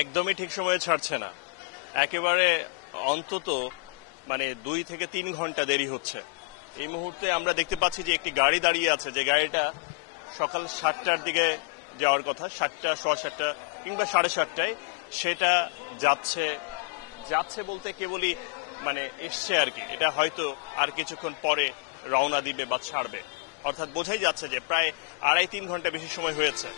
একদমই ঠিক সময়ে ছাড়ছে না। একেবারে অন্তত 2 থেকে 3 ঘন্টা দেরি হচ্ছে। এই মুহূর্তে আমরা দেখতে পাচ্ছি যে একটি গাড়ি দাঁড়িয়ে আছে, যে গাড়িটা সকাল 7টার দিকে যাওয়ার কথা, 7টা, সোয়া 7টা কিংবা 7:30টায়, সেটা যাচ্ছে যাচ্ছে বলতে কেবলই এসছে আর কি। এটা হয়তো আর কিছুক্ষণ পরে রওনা দিবে বা ছাড়বে, অর্থাৎ বোঝাই যাচ্ছে যে প্রায় 2.5-3 ঘন্টা বেশি সময় হয়েছে।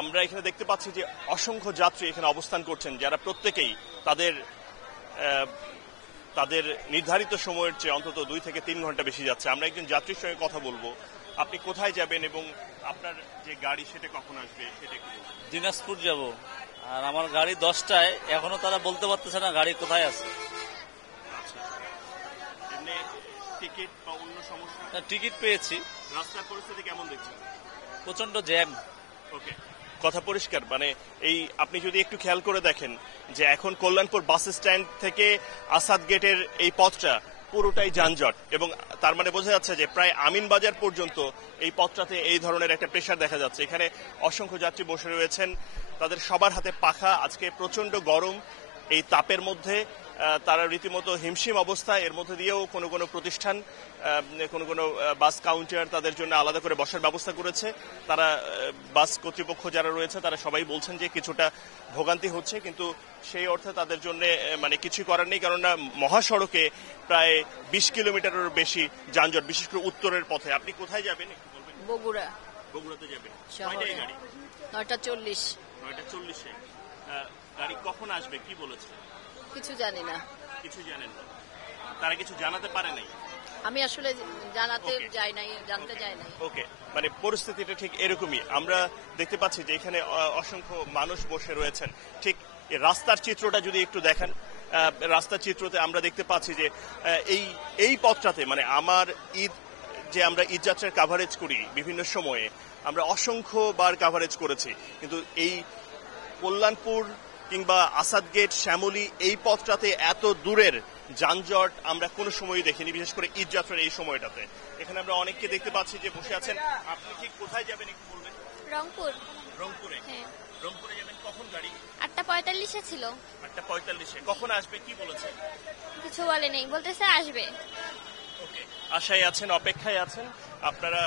আমরা এখানে দেখতে পাচ্ছি যে অসংখ্য যাত্রী এখানে অবস্থান করছেন, যারা প্রত্যেকেই তাদের তাদের নির্ধারিত সময়ের চেয়ে অন্তত 2 থেকে 3 ঘন্টা বেশি যাচ্ছে। আমরা একজন যাত্রীর সঙ্গে কথা বলবো। আপনি কোথায় যাবেন এবং আপনার যে গাড়ি সেটা কখন আসবে সেটা একটু বলুন। দিনাজপুর যাব, আর আমার গাড়ি 10টায়, এখনো তারা বলতে পারতেছে না গাড়ি কোথায় আছে। আচ্ছা, এমনি টিকিট বা অন্য সমস্যা? টিকিট পেয়েছি। রাস্তার পরিস্থিতি কেমন দেখছেন? প্রচন্ড জ্যাম। ওকে, কথা পরিষ্কার। এই আপনি যদি একটু খেয়াল করে দেখেন যে এখন কল্যাণপুর বাস স্ট্যান্ড থেকে আসাদ গেটের এই পথটা পুরোটাই যানজট, এবং তার বোঝা যাচ্ছে যে প্রায় আমিনবাজার পর্যন্ত এই পথটাতে এই ধরনের একটা প্রেসার দেখা যাচ্ছে। এখানে অসংখ্য যাত্রী বসে রয়েছেন, তাদের সবার হাতে পাখা। আজকে প্রচন্ড গরম, এই তাপের মধ্যে তারা রীতিমতো হিমশিম অবস্থায়। এর মধ্যে দিয়েও কোনো কোনো প্রতিষ্ঠান, কোনো বাস কাউন্টার তাদের জন্য আলাদা করে বসার ব্যবস্থা করেছে। তারা বাস কর্তৃপক্ষ যারা রয়েছে তারা সবাই বলছেন যে কিছুটা ভোগান্তি হচ্ছে, কিন্তু সেই অর্থে তাদের জন্য কিছু করার নেই, কেননা মহাসড়কে প্রায় 20 কিলোমিটারের বেশি যানজট, বিশেষ করে উত্তরের পথে। আপনি কোথায় যাবেন একটু বলবেন? বগুড়া। বগুড়াতে যাবেন? শহরে। গাড়ি 9:40। 9:40-এ গাড়ি কখন আসবে কি বলেছে? কিছু জানি না। কিছু জানেন না? তারা কিছু জানাতে পারে নাই? আমি আসলে জানতে যাই নাই। ওকে, পরিস্থিতিটা ঠিক এরকমই। আমরা দেখতে পাচ্ছি যে এখানে অসংখ্য মানুষ বসে রয়েছেন। ঠিক রাস্তার চিত্রটা যদি একটু দেখেন, রাস্তার চিত্রতে আমরা দেখতে পাচ্ছি যে এই পথটাতে আমরা ঈদ যাত্রার কাভারেজ করি বিভিন্ন সময়ে, আমরা অসংখ্য বার কাভারেজ করেছি, কিন্তু এই কল্যাণপুর কিংবা আসাদ গেট, শ্যামলী, এই পথটাতে এত দূরের যানজট আমরা কোনো সময়ই দেখিনি, বিশেষ করে ঈদ যাত্রার এই সময়টাতে। এখানে আমরা অনেককে দেখতে পাচ্ছি যে বসে আছেন। আপনি ঠিক কোথায় যাবেন একটু বলবেন? রংপুর। রংপুরে? হ্যাঁ। রংপুরে যাবেন কখন গাড়ি? 8:45-এ ছিল। 8:45-এ কখন আসবে কি বলেছে? কিছু বলে নেই, বলতেছে আসবে। ওকে, আশায় আছেন, অপেক্ষায় আছেন আপনারা,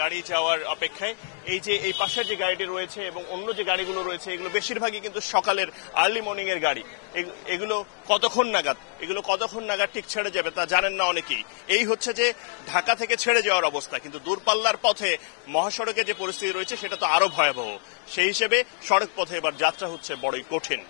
গাড়ি যাওয়ার অপেক্ষায়। এই যে এই পাশের যে গাড়িটি রয়েছে এবং অন্য যে গাড়িগুলো রয়েছে, এগুলো বেশিরভাগই কিন্তু সকালের আর্লি মর্নিং এর গাড়ি। এগুলো কতক্ষণ নাগাদ ঠিক ছেড়ে যাবে তা জানেন না অনেকেই। এই হচ্ছে যে ঢাকা থেকে ছেড়ে যাওয়ার অবস্থা, কিন্তু দূরপাল্লার পথে মহাসড়কে যে পরিস্থিতি রয়েছে সেটা তো আরো ভয়াবহ। সেই হিসেবে সড়ক পথে এবার যাত্রা হচ্ছে বড়ই কঠিন।